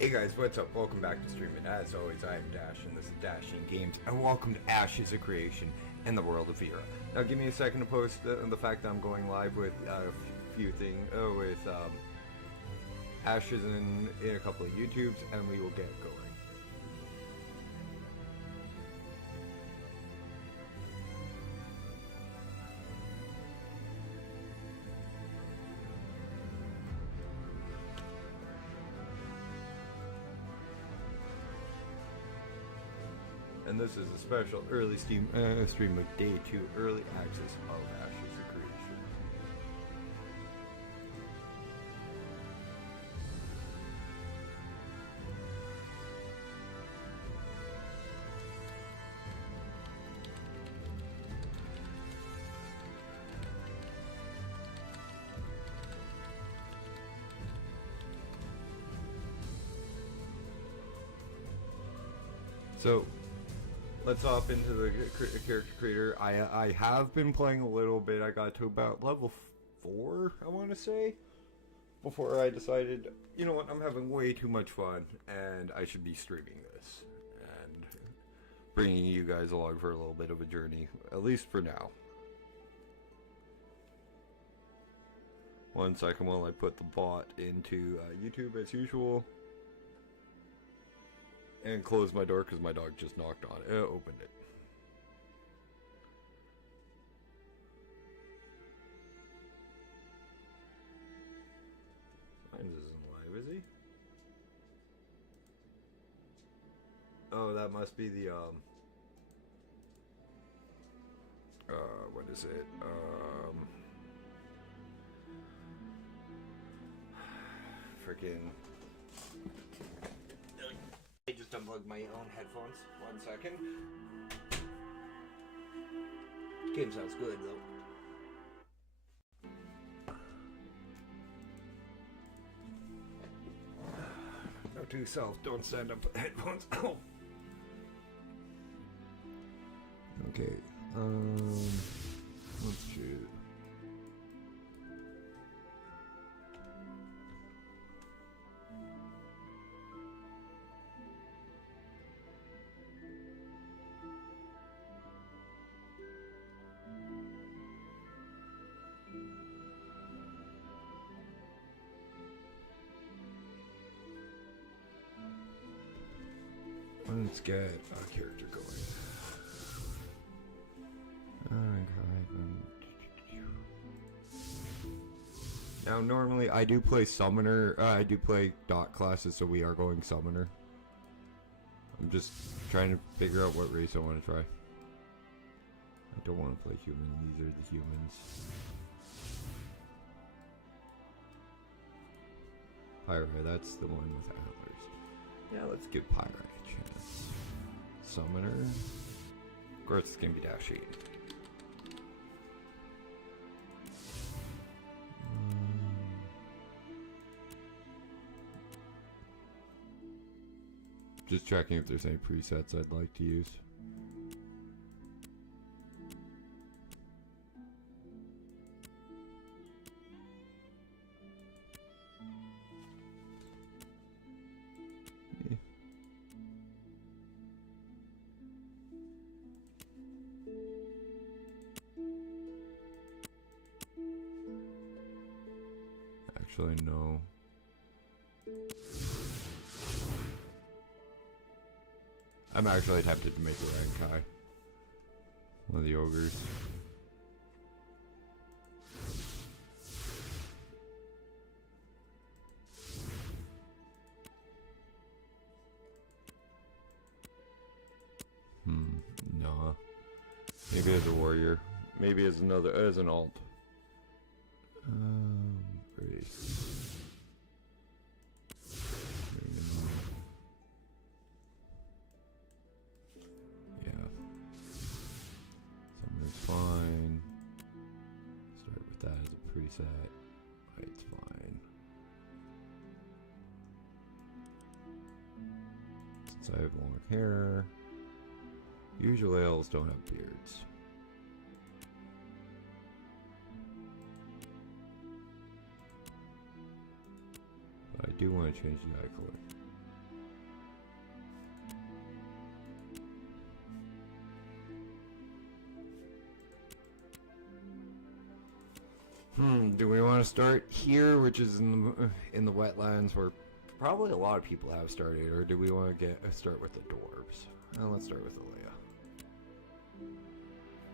Hey guys, what's up? Welcome back to Streaming. As always, I am Dash, and this is Dashing Games, and welcome to Ashes of Creation in the world of Verra. Now, give me a second to post the fact that I'm going live with a few things, with Ashes in a couple of YouTubes, and we will get going. And this is a special early stream of Day 2 Early Access of Ashes of Creation. So, let's hop into the character creator. I have been playing a little bit. I got to about level 4, I want to say, before I decided, you know what, I'm having way too much fun, and I should be streaming this, and bringing you guys along for a little bit of a journey, at least for now. One second while I put the bot into YouTube as usual. And close my door because my dog just knocked on it. Opened it. Signs isn't live, is he? Oh, that must be the what is it? Freaking. I just unplugged my own headphones. 1 second. Game sounds good though. Note to self, don't send up headphones. Oh. Okay. Let's shoot. Let's get a character going. Now, normally I do play Summoner. I do play dot classes, so we are going Summoner. I'm just trying to figure out what race I want to try. I don't want to play human. These are the humans. Pyra, that's the one with antlers. Yeah, let's give Pyra a chance. Summoner. Of course, it's gonna be Dashy. Just checking if there's any presets I'd like to use. Actually, no. I'm actually tempted to make a rank high. One of the ogres. No. Maybe as a warrior. Maybe as an alt. Great. Yeah. Summoner's fine. Start with that as a preset. It's fine. Since I have long hair. Usually elves don't have beards. But I do want to change the eye color. Do we want to start here, which is in the wetlands, where probably a lot of people have started, or do we want to start with the dwarves? Let's start with Alea.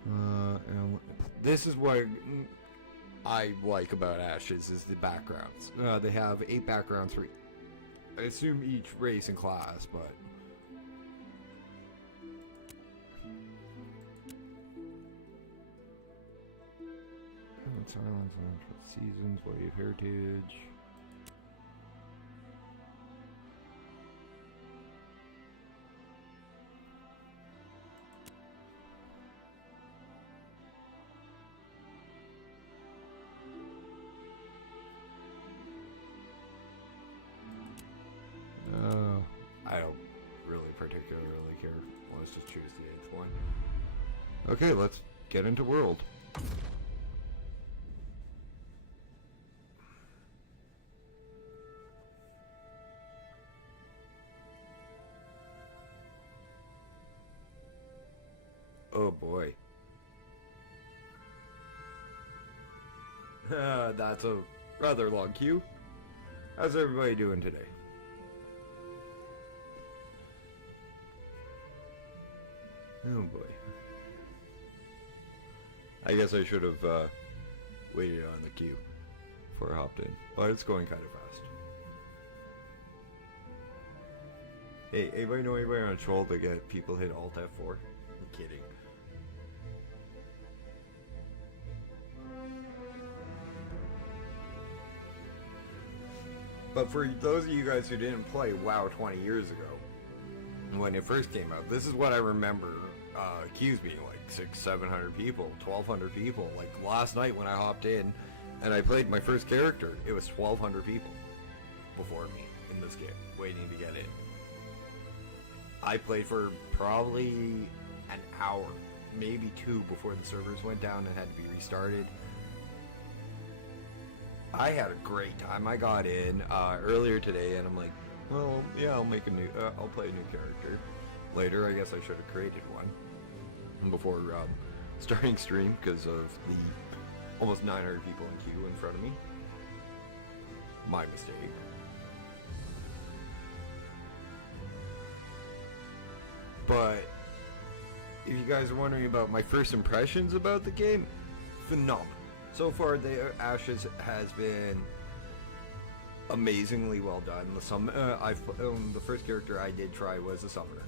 And this is what I like about Ashes is the backgrounds. They have 8 backgrounds for, I assume, each race and class, but. Silence, seasons, wave, heritage. I don't really particularly care. Let's just choose the 8th one. Okay, let's get into world. Oh boy. That's a rather long queue. How's everybody doing today? Oh boy. I guess I should have waited on the queue before I hopped in, but it's going kind of fast. Hey, anybody know anybody on Troll to get people hit Alt F4? I'm kidding. But for those of you guys who didn't play WoW 20 years ago, when it first came out, this is what I remember queues being like 600-700 people, 1,200 people. Like last night when I hopped in and I played my first character, it was 1,200 people before me in this game, waiting to get in. I played for probably an hour, maybe 2 before the servers went down and had to be restarted. I had a great time. I got in earlier today, and I'm like, well, yeah, I'll make a new. I'll play a new character later. I guess I should have created one before starting stream because of the almost 900 people in queue in front of me. My mistake. But if you guys are wondering about my first impressions about the game, phenomenal. So far, the Ashes has been amazingly well done. The first character I did try was a summoner.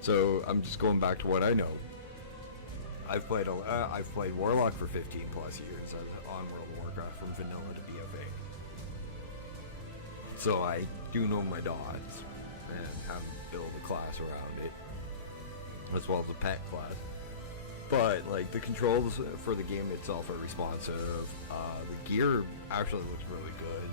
So I'm just going back to what I know. I've played Warlock for 15 plus years on World of Warcraft from vanilla to BFA. So I do know my dots and how to build a class around it, as well as a pet class. But like the controls for the game itself are responsive. The gear actually looks really good.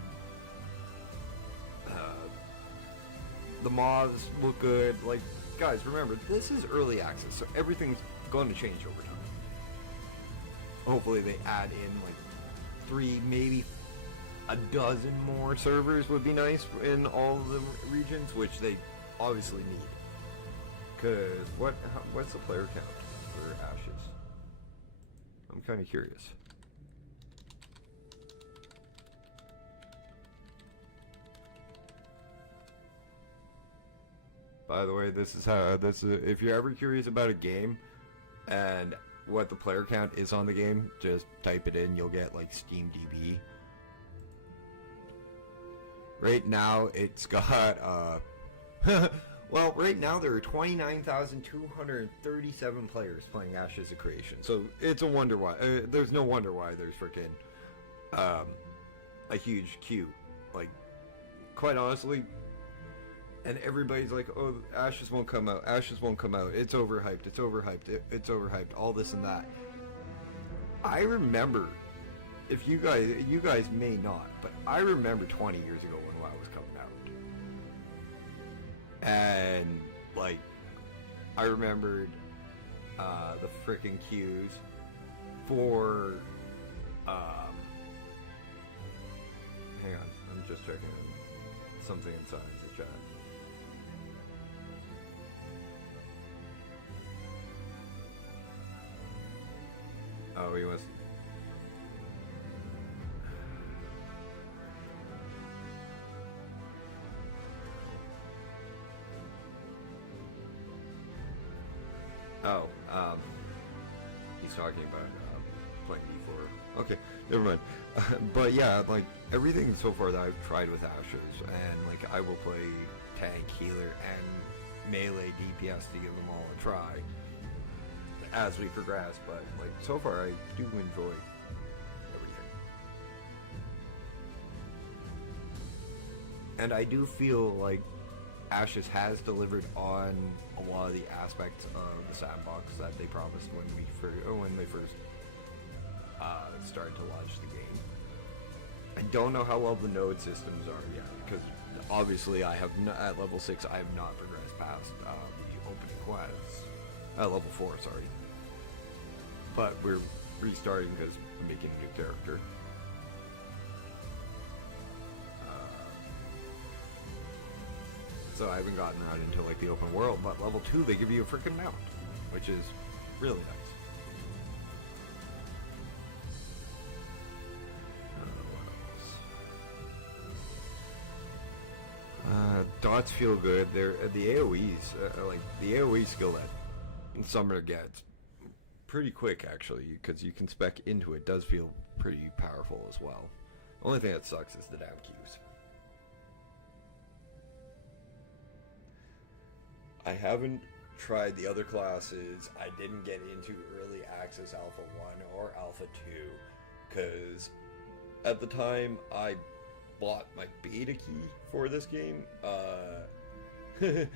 The mods look good. Like, guys, remember this is early access, so everything's going to change over time. Hopefully, they add in like 3, maybe a dozen more servers would be nice in all of the regions, which they obviously need. Cause what's the player count for Ashes? I'm kind of curious. By the way, this is if you're ever curious about a game and what the player count is on the game, just type it in, you'll get like SteamDB. Right now it's got well, right now there are 29,237 players playing Ashes of Creation. So it's a wonder why there's no wonder why there's freaking a huge queue. Like, quite honestly, and everybody's like, oh, Ashes won't come out, Ashes won't come out, it's overhyped, it's overhyped, it's overhyped, all this and that. I remember, if you guys may not, but I remember 20 years ago when WoW was coming out. And, like, I remembered the frickin' queues for, hang on, I'm just checking something inside the chat. Oh, he was. talking about playing E4. Okay, never mind. But yeah, like everything so far that I've tried with Ashes, and like I will play tank, healer, and melee DPS to give them all a try as we progress. But like so far, I do enjoy everything, and I do feel like Ashes has delivered on a lot of the aspects of the sandbox that they promised when they first started to launch the game. I don't know how well the node systems are yet, because obviously I have at level 6 I have not progressed past the opening quests at level 4, sorry. But we're restarting because I'm making a new character. So I haven't gotten out into like the open world, but level 2 they give you a freaking mount, which is really nice. Dots feel good. They're the AoEs, like the AoE skill that Summoner gets pretty quick actually, because you can spec into it. Does feel pretty powerful as well. Only thing that sucks is the damn Qs. I haven't tried the other classes. I didn't get into early access Alpha 1 or Alpha 2 because at the time I bought my beta key for this game. It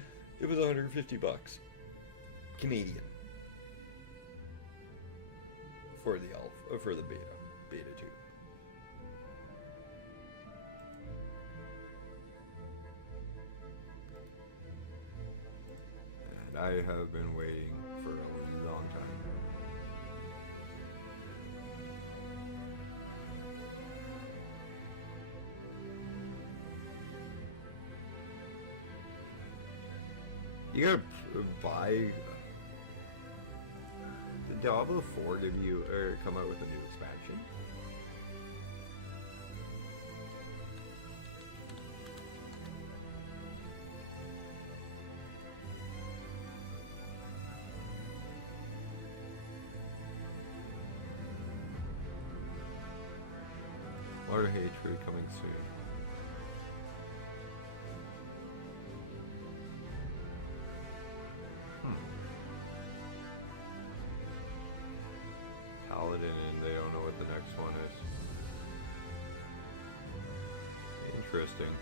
was 150 bucks Canadian for the beta 2. And I have been waiting for a long time. You gotta buy. Did Diablo 4 give you or come out with a new expansion? Water hatred coming soon. Paladin, and they don't know what the next one is. Interesting.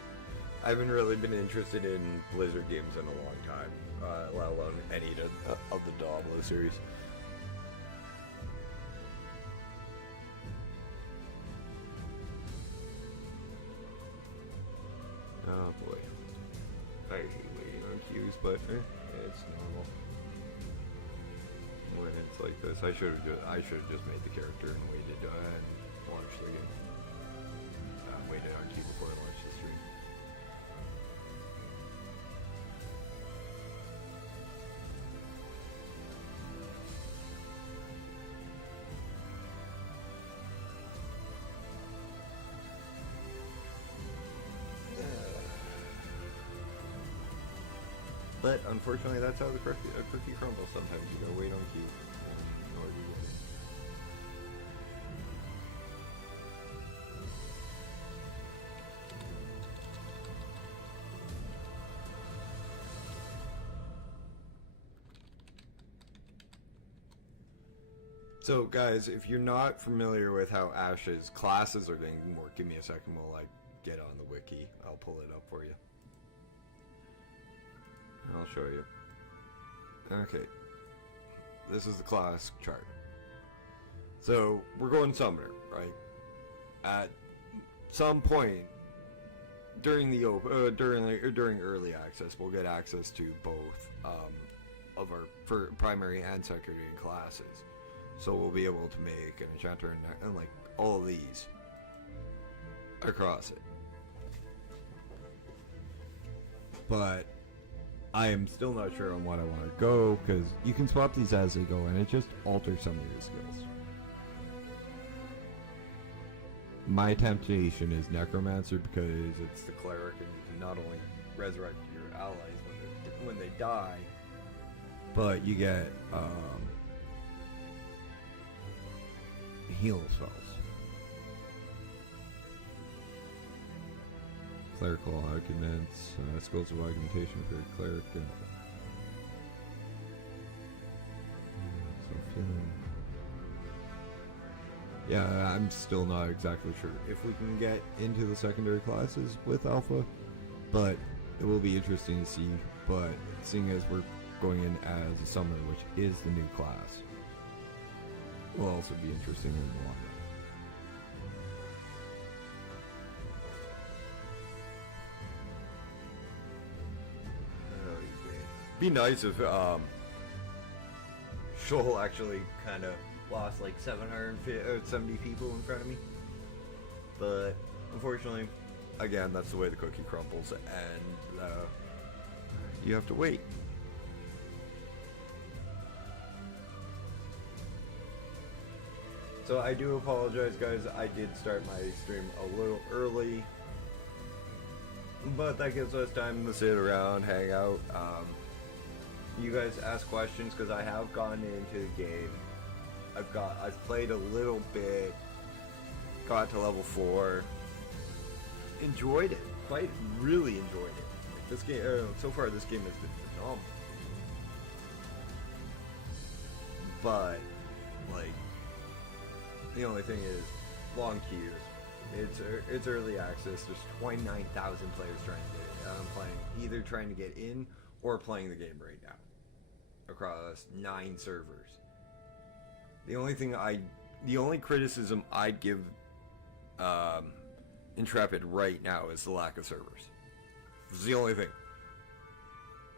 I haven't really been interested in Blizzard games in a long time, let alone any of the Diablo series. Oh boy. I hate waiting on queues, but it's normal. When it's like this, I should have just made the character and waited and launched the game. Waited on queue before I launched the stream. But unfortunately, that's how the cookie crumbles. Sometimes you gotta wait on queue in order to get it. So, guys, if you're not familiar with how Ash's classes are going to work, give me a second while I get on the wiki. I'll pull it up for you. I'll show you. Okay. This is the class chart. So, we're going Summoner, right? At some point during the during early access, we'll get access to both of our primary and secondary classes. So we'll be able to make an enchanter and like all of these across it. But I am still not sure on what I want to go, because you can swap these as they go and it just alters some of your skills. My temptation is Necromancer because it's the cleric and you can not only resurrect your allies when they die, but you get heal spells. Clerical arguments, skills of augmentation for a cleric. Yeah, I'm still not exactly sure if we can get into the secondary classes with Alpha, but it will be interesting to see. But seeing as we're going in as a summoner, which is the new class, will also be interesting in the long run. Be nice if Shoal actually kind of lost like 770 people in front of me, but unfortunately, again, that's the way the cookie crumbles, and you have to wait. So I do apologize, guys. I did start my stream a little early, but that gives us time to sit around, hang out. You guys ask questions because I have gone into the game. I've played a little bit, got to level 4, enjoyed it. Really enjoyed it. Like this game, so far this game has been phenomenal. But like, the only thing is long queues. It's early access. There's 29,000 players either trying to get in or playing the game right now across 9 servers. The only criticism I'd give Intrepid right now is the lack of servers. It's the only thing.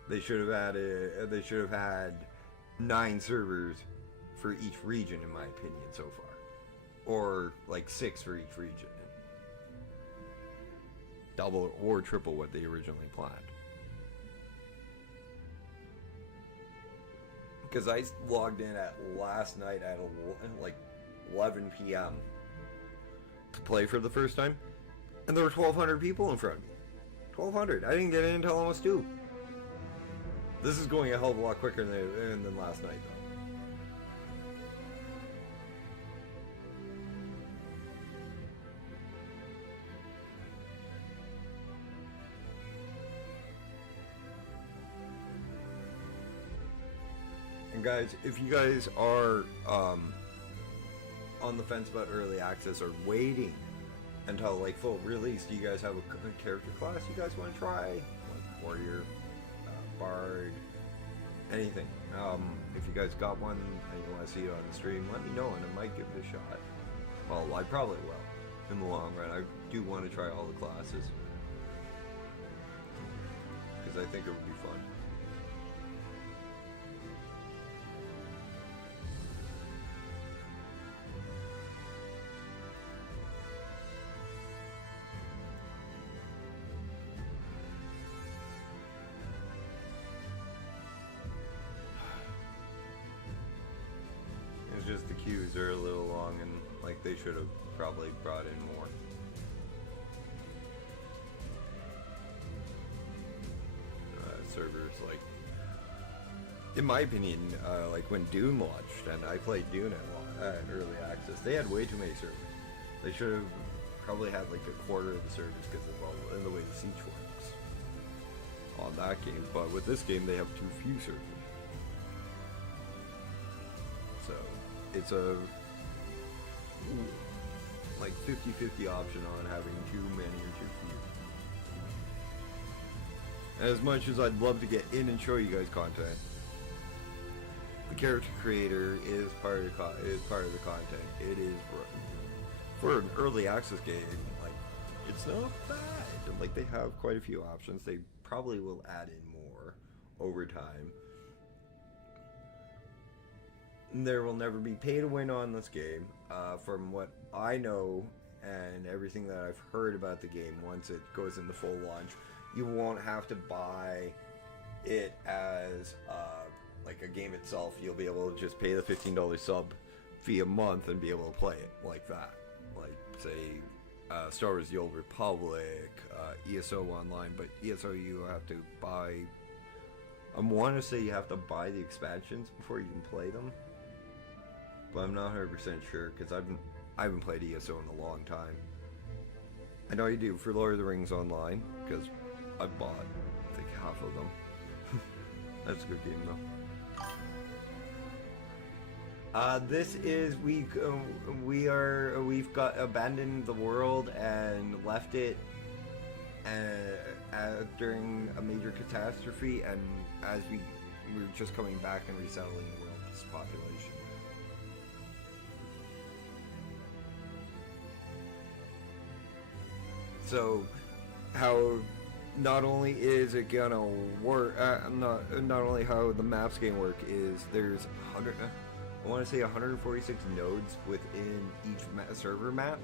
They should have had 9 servers for each region, in my opinion, so far, or like 6 for each region, double or triple what they originally planned. Because I logged in last night at like 11 p.m. to play for the first time, and there were 1,200 people in front of me. 1,200. I didn't get in until almost 2. This is going a hell of a lot quicker than last night, though. And guys, if you guys are on the fence about early access or waiting until like full release, do you guys have a character class you guys want to try? Like warrior, bard, anything. If you guys got one and you want to see it on the stream, let me know and I might give it a shot. Well, I probably will in the long run. I do want to try all the classes because I think it would be fun. Just the queues are a little long and like they should have probably brought in more. Servers, like, in my opinion, like when Dune launched, and I played Dune at early access, they had way too many servers. They should have probably had like a quarter of the servers because of the way the siege works on that game. But with this game, they have too few servers. So it's a like 50-50 option on having too many or too few. As much as I'd love to get in and show you guys content, the character creator is part of the content. It is for an early access game. Like, it's not bad. Like, they have quite a few options. They probably will add in more over time. There will never be pay to win on this game. From what I know and everything that I've heard about the game, once it goes into full launch, you won't have to buy it as like a game itself. You'll be able to just pay the $15 sub fee a month and be able to play it like that. Like, say, Star Wars The Old Republic, ESO Online, but ESO you have to buy... I want to say you have to buy the expansions before you can play them. But I'm not 100% sure, because I haven't played ESO in a long time. I know you do for Lord of the Rings Online, because I bought, I think, half of them. That's a good game, though. This is, we've got abandoned the world and left it during a major catastrophe, and as we're just coming back and resettling the world's population. So, how not only is it gonna work, not only how the maps game work is there's 100, I want to say 146 nodes within each server map,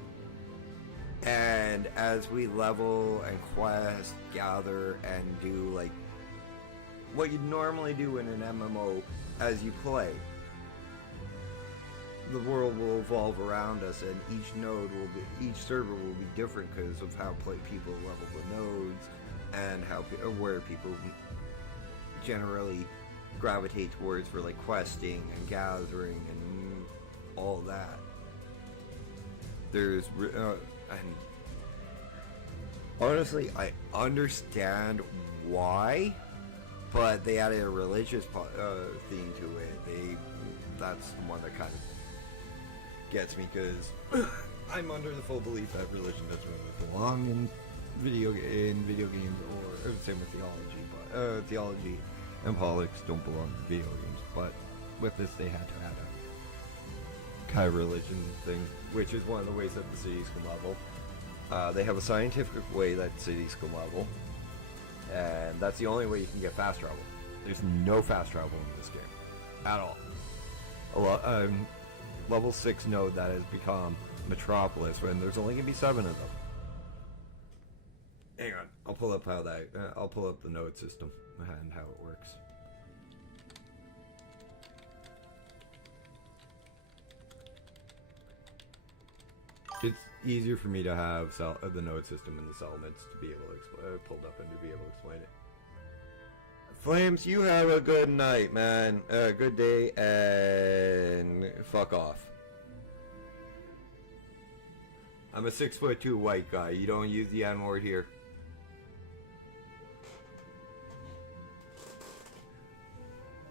and as we level and quest, gather, and do like what you normally do in an MMO as you play, the world will evolve around us, and each server will be different because of how people level the nodes and where people generally gravitate towards for like questing and gathering and all that. And honestly, I understand why, but they added a religious theme to it. That's the one that kind of gets me, because I'm under the full belief that religion doesn't really belong in video games, or same with theology, but theology and politics don't belong in video games. But with this, they had to add a kind of religion thing, which is one of the ways that the cities can level. They have a scientific way that cities can level, and that's the only way you can get fast travel. There's no fast travel in this game at all. Level 6 node that has become Metropolis, when there's only gonna be 7 of them. Hang on, I'll pull up I'll pull up the node system and how it works. It's easier for me to have the node system and the settlements to be able to pulled up and to be able to explain it. Flames, you have a good night, man. Good day, and fuck off. I'm a 6'2" white guy. You don't use the N-word here.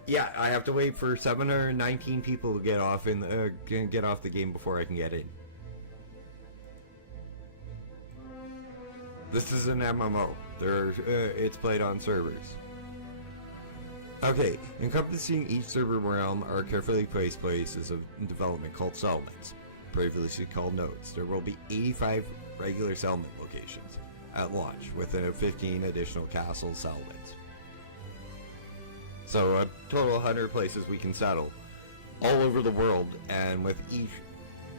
Yeah, I have to wait for 719 people to get off the game before I can get in. This is an MMO. It's played on servers. Okay, encompassing each server realm are carefully placed places of development called settlements, previously called nodes. There will be 85 regular settlement locations at launch, with 15 additional castle settlements. So a total of 100 places we can settle all over the world, and with each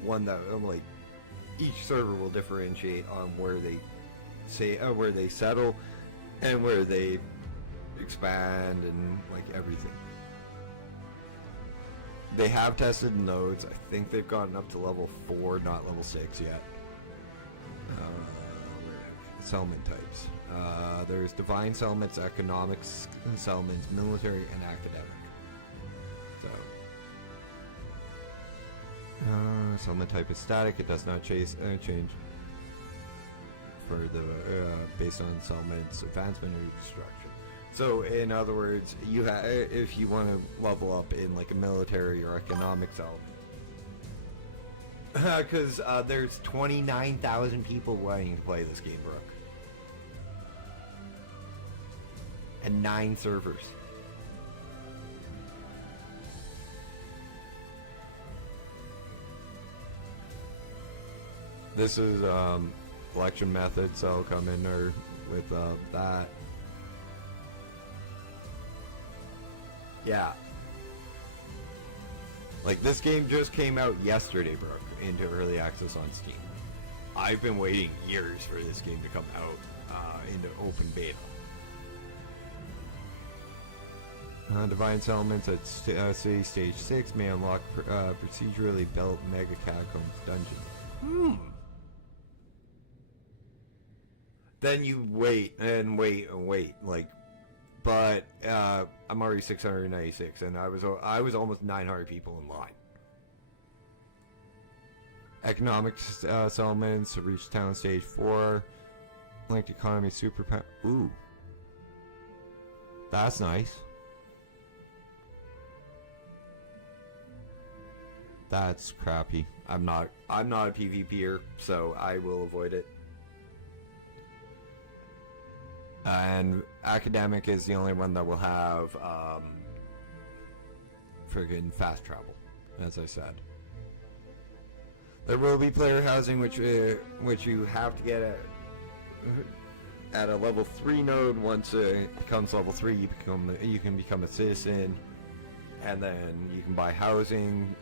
one that each server will differentiate on where they settle and where they expand and like everything. They have tested nodes. I think they've gotten up to level 4, not level 6 yet. Settlement types. There's divine settlements, economics settlements, military, and academic. So, settlement type is static. It does not change for the based on settlements advancement or destruction. So, in other words, if you want to level up in like a military or economic element, because there's 29,000 people wanting to play this game, Brooke, and 9 servers. This is election methods, so I'll come in there with that. Yeah. Like, this game just came out yesterday, bro, into early access on Steam. I've been waiting years for this game to come out into open beta. Divine Settlements at City Stage 6 may unlock procedurally built Mega Catacombs dungeon. Then you wait and wait and wait, like, but I'm already 696, and I was almost 900 people in line. Economic settlements to reach town stage 4. Linked economy super ooh. That's nice. That's crappy. I'm not a PvPer, so I will avoid it. And academic is the only one that will have friggin' fast travel, as I said. There will be player housing, which you have to get at a level 3 node. Once it becomes level 3, you can become a citizen, and then you can buy housing,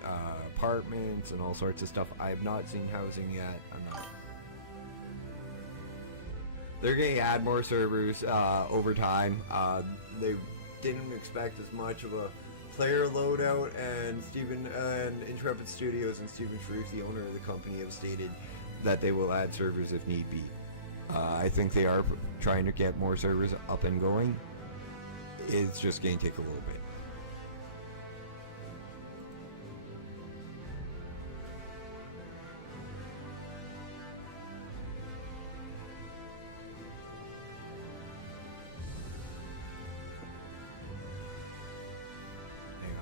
apartments, and all sorts of stuff. I have not seen housing yet. They're going to add more servers over time. They didn't expect as much of a player loadout, and Intrepid Studios and Stephen Sharif, the owner of the company, have stated that they will add servers if need be. I think they are trying to get more servers up and going. It's just going to take a little bit.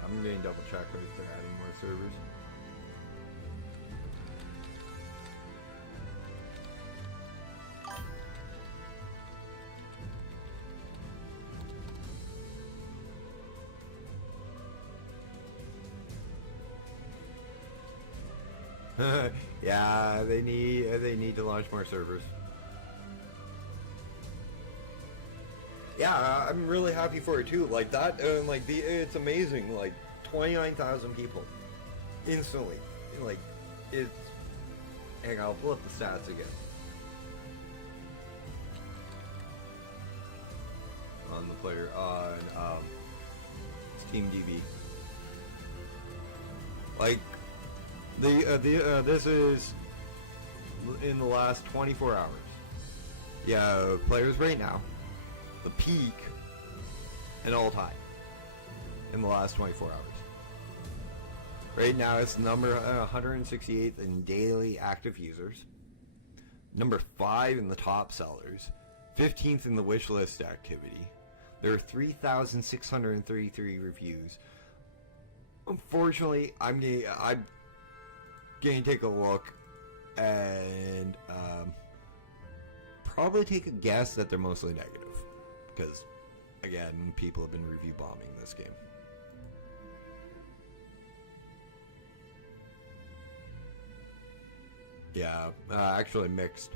I'm going to double check if they're adding more servers. Yeah, they need to launch more servers. Yeah, I'm really happy for it too. Like that, it's amazing. Like 29,000 people instantly. Like it's. Hang on, I'll pull up the stats again. On the player on Steam DB. Like this is in the last 24 hours. Yeah, players right now. The peak and all time in the last 24 hours. Right now it's number 168th in daily active users, number 5 in the top sellers, 15th in the wish list activity. There are 3,633 reviews. Unfortunately, I'm going to take a look and probably take a guess that they're mostly negative. Because, again, people have been review bombing this game. Yeah, actually mixed.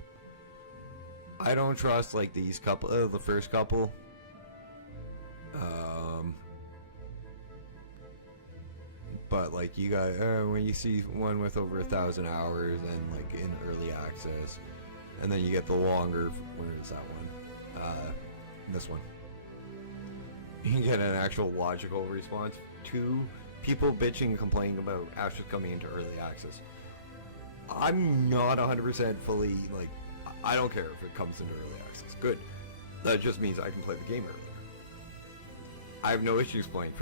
I don't trust, like, these couple, the first couple. But, like, you got, when you see one with over 1,000 hours and, like, in early access, and then you get the longer, where is that one? This one. You can get an actual logical response to people bitching and complaining about Ashes coming into early access. I'm not 100% fully, like, I don't care if it comes into early access. Good. That just means I can play the game earlier. I have no issues paying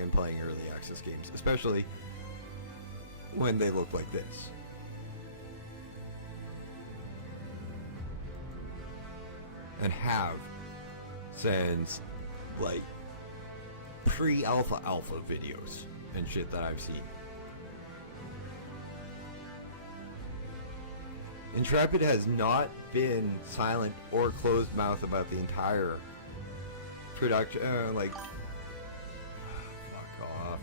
and playing early access games, especially when they look like this. And have since, like, pre-alpha videos and shit that I've seen. Intrepid has not been silent or closed mouth about the entire production, fuck off.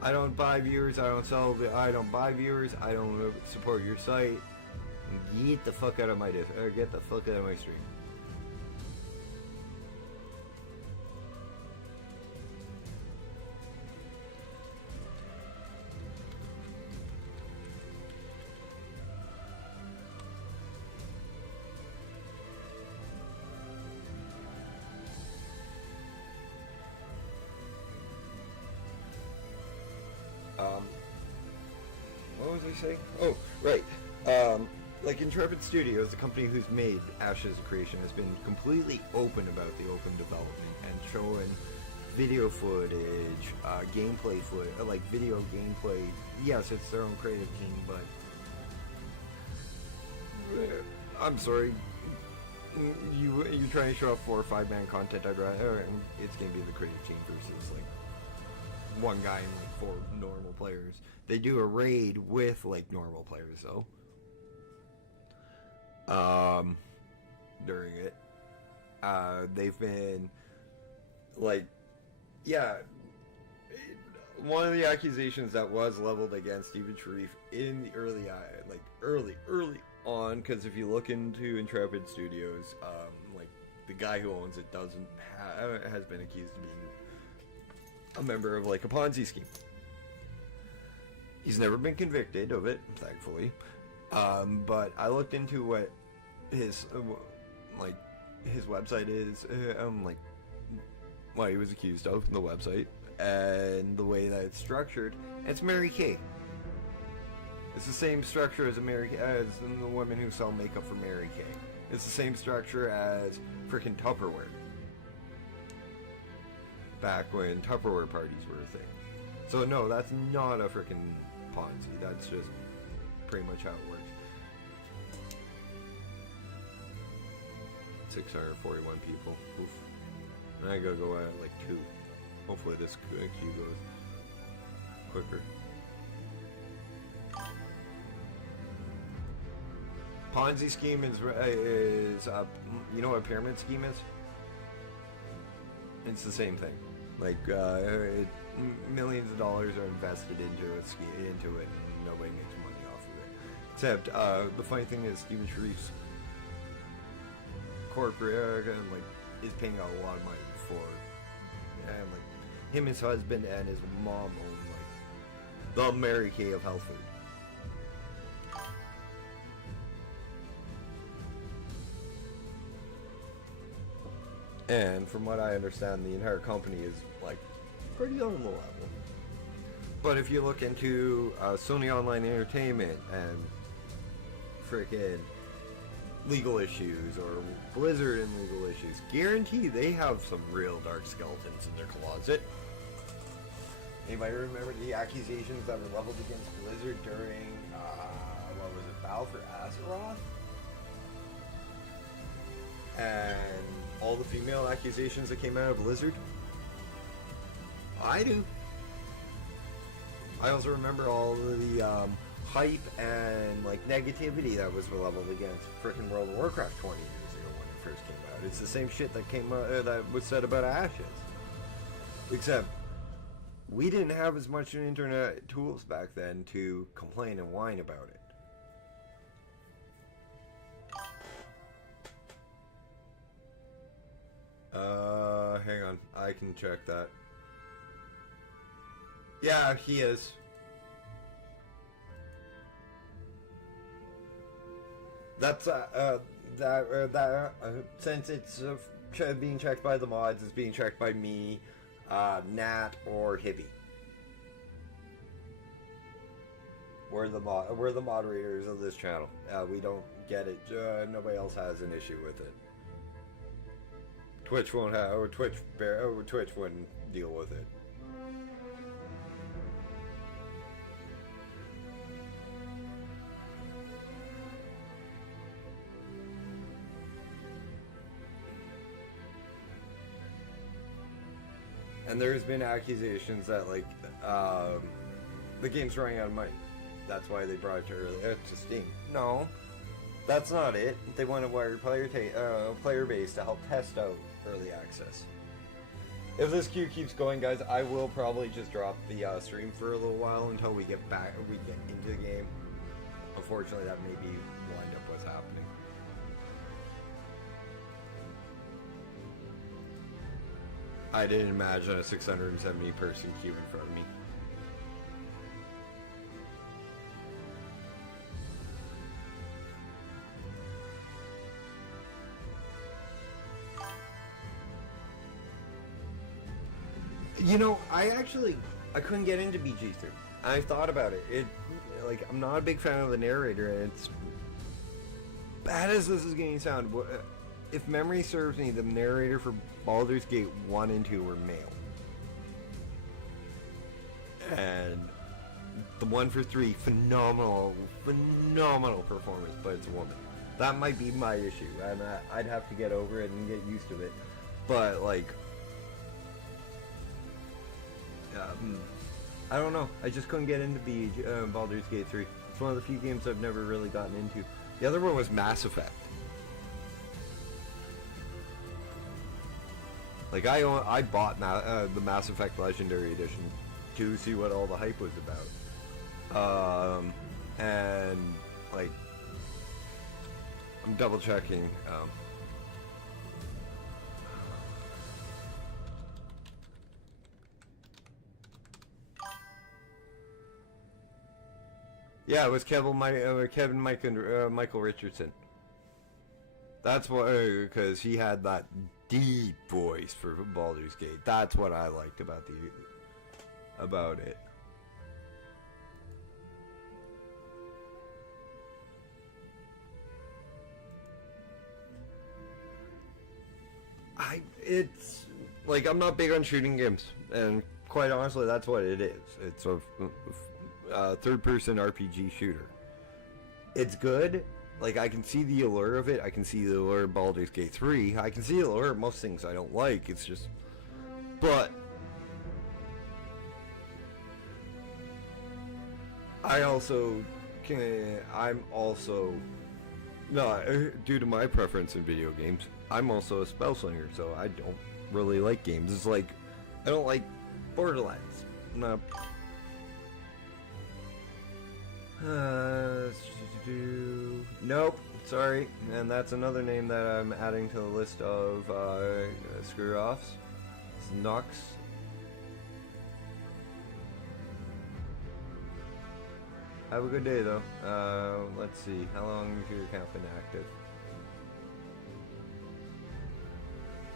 I don't buy viewers, I don't sell, I don't buy viewers, I don't support your site. Get the fuck out of my get the fuck out of my stream. What was I saying? Oh, right. Like Intrepid Studios, the company who's made Ashes Creation, has been completely open about the open development and showing video footage, gameplay footage, like video gameplay. Yes, it's their own creative team, but I'm sorry. You're trying to show off 4 or 5 man content. I'd rather it's gonna be the creative team versus like one guy and like 4 normal players. They do a raid with like normal players though. During it, they've been like, yeah. One of the accusations that was leveled against Steven Sharif in the early on, because if you look into Intrepid Studios, like the guy who owns it has been accused of being a member of like a Ponzi scheme. He's never been convicted of it, thankfully. But I looked into what his his website is, like what he was accused of, the website. And the way that it's structured, it's Mary Kay. It's the same structure as as the women who sell makeup for Mary Kay. It's the same structure as freaking Tupperware. Back when Tupperware parties were a thing. So no, that's not a freaking Ponzi. That's just pretty much how it works. 641 people. Oof. And I gotta go at like 2. Hopefully this queue goes quicker. Ponzi scheme is you know what a pyramid scheme is? It's the same thing. Like millions of dollars are invested into it, and nobody makes money off of it. Except the funny thing is Steven Sharif's corporate is paying out a lot of money for, and like him, his husband, and his mom own like the Mary Kay of health food. And from what I understand, the entire company is like pretty on the level. But if you look into Sony Online Entertainment and frickin' legal issues, or Blizzard and legal issues, guarantee they have some real dark skeletons in their closet. Anybody remember the accusations that were leveled against Blizzard during, what was it, Battle for Azeroth? And all the female accusations that came out of Blizzard? I do. I also remember all of the hype and like negativity that was leveled against frickin' World of Warcraft 20 years ago when it first came out. It's the same shit that came that was said about Ashes. Except we didn't have as much internet tools back then to complain and whine about it. Hang on. I can check that. Yeah, he is. That's, since it's being checked by the mods, it's being checked by me, Nat, or Hibby. We're the moderators of this channel. We don't get it. Nobody else has an issue with it. Twitch won't have, or Twitch wouldn't deal with it. And there's been accusations that like the game's running out of money. That's why they brought it to Steam. No, that's not it. They want a wired player base to help test out early access. If this queue keeps going, guys, I will probably just drop the stream for a little while until we get into the game. Unfortunately, that may be wind up what's happening. I didn't imagine a 670 person queue in front of me. You know, I couldn't get into BG3. I thought about it. I'm not a big fan of the narrator, and it's bad as this is going to sound. If memory serves me, the narrator for Baldur's Gate 1 and 2 were male. And the one for 3, phenomenal performance, but it's a woman. That might be my issue, and I'd have to get over it and get used to it. But like, I don't know. I just couldn't get into Baldur's Gate 3. It's one of the few games I've never really gotten into. The other one was Mass Effect. Like I bought the Mass Effect Legendary Edition to see what all the hype was about. And like, I'm double checking. Yeah, it was Michael Richardson. That's what, because he had that deep voice for Baldur's Gate. That's what I liked about it. It's like, I'm not big on shooting games, and quite honestly, that's what it is. It's a third-person RPG shooter. It's good. Like, I can see the allure of it. I can see the allure of Baldur's Gate 3. I can see the allure of most things I don't like. It's just... But... No, due to my preference in video games, I'm also a spell slinger, so I don't really like games. It's like, I don't like Borderlands. No. Nope, sorry. And that's another name that I'm adding to the list of screw-offs. It's Nox. Have a good day, though. Let's see. How long has your account been active?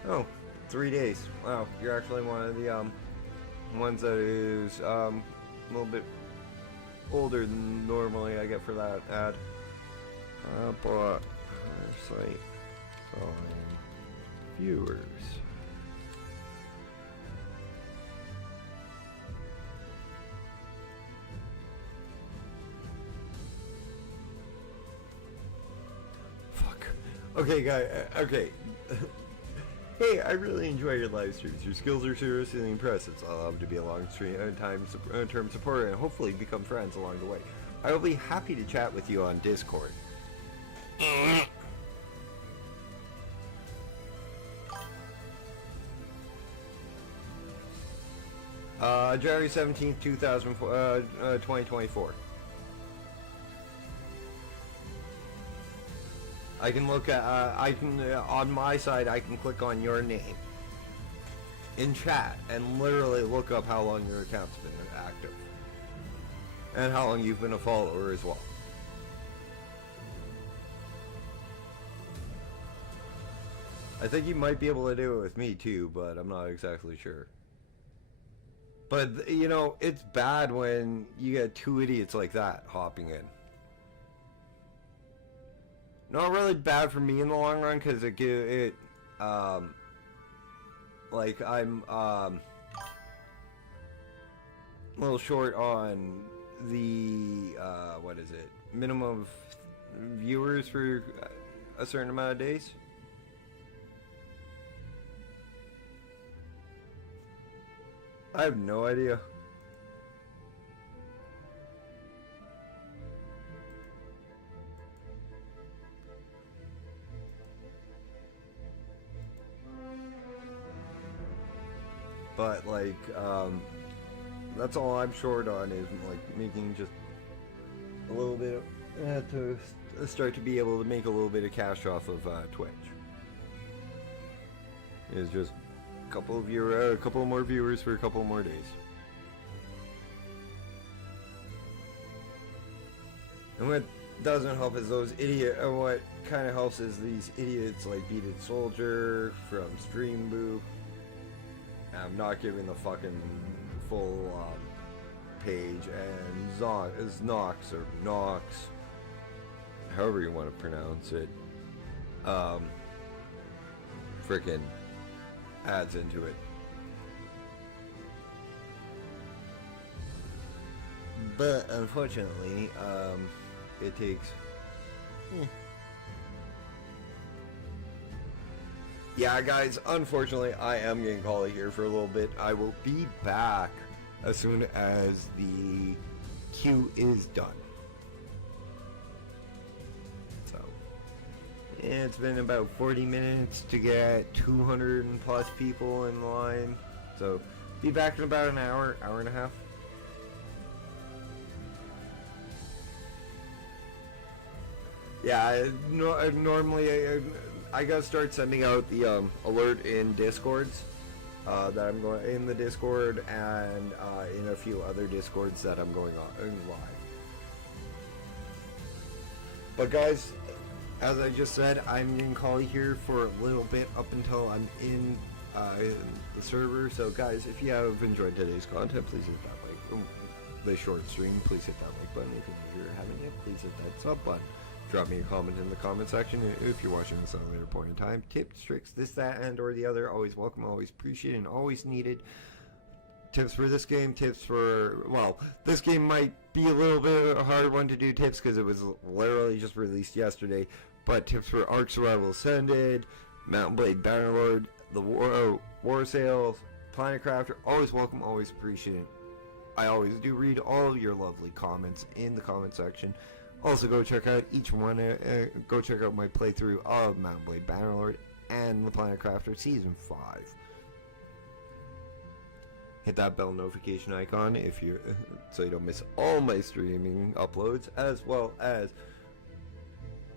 Oh, 3 days. Wow, you're actually one of the ones that is a little bit older than normally I get for that ad. But site viewers. Fuck. Okay, guy. Okay. Hey, I really enjoy your live streams. Your skills are seriously impressive. I love to be a long-term supporter and hopefully become friends along the way. I will be happy to chat with you on Discord. January 17th, 2024. I can look at, on my side, I can click on your name in chat and literally look up how long your account's been active. And how long you've been a follower as well. I think you might be able to do it with me too, but I'm not exactly sure. But, you know, it's bad when you get two idiots like that hopping in. Not really bad for me in the long run, because like, I'm, a little short on the, what is it, minimum of viewers for a certain amount of days. I have no idea. But like, that's all I'm short on is like making just a little bit of, to start to be able to make a little bit of cash off of Twitch. Is just a couple more viewers for a couple more days. And what doesn't help is those what kind of helps is these idiots like Beated Soldier from Stream Boo. I'm not giving the fucking full page, and Nox or Nox, however you want to pronounce it, frickin' adds into it. But unfortunately, it takes Yeah, guys, unfortunately, I am getting called here for a little bit. I will be back as soon as the queue is done. So, it's been about 40 minutes to get 200 and plus people in line. So, be back in about an hour, hour and a half. Yeah, normally I gotta start sending out the alert in Discords that I'm going in the Discord and in a few other Discords that I'm going on live. But guys, as I just said, I'm getting called here for a little bit up until I'm in the server. So guys, if you have enjoyed today's content, please hit that like. The short stream, please hit that like button. If you're having it, please hit that sub button. Drop me a comment in the comment section if you're watching this at a later point in time. Tips, tricks, this, that, and or the other. Always welcome, always appreciated, and always needed. Tips for this game, tips for, well, this game might be a little bit of a hard one to do tips because it was literally just released yesterday. But tips for Ark Survival Ascended, Mountain Blade Bannerlord, the War Sales, Planet Crafter. Always welcome, always appreciated. I always do read all of your lovely comments in the comment section. Also, go check out each one. Go check out my playthrough of Mountain Blade Bannerlord and the Planet Crafter Season 5. Hit that bell notification icon if you so you don't miss all my streaming uploads, as well as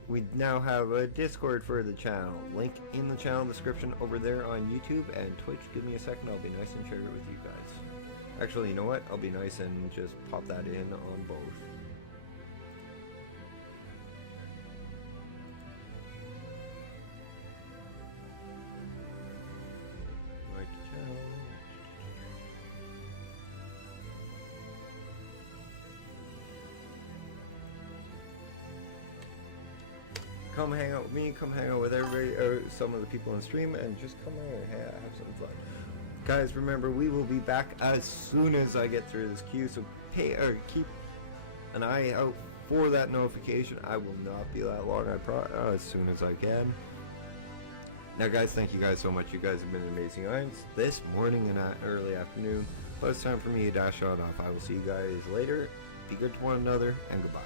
we now have a Discord for the channel. Link in the channel description over there on YouTube and Twitch. Give me a second. I'll be nice and share it with you guys. Actually, you know what? I'll be nice and just pop that in on both. Come hang out with me, come hang out with everybody, some of the people on stream, and just come here and have some fun. Guys, remember, we will be back as soon as I get through this queue, so keep an eye out for that notification. I will not be that long, as soon as I can. Now, guys, thank you guys so much. You guys have been amazing irons this morning and early afternoon. But it's time for me to dash on off. I will see you guys later. Be good to one another, and goodbye.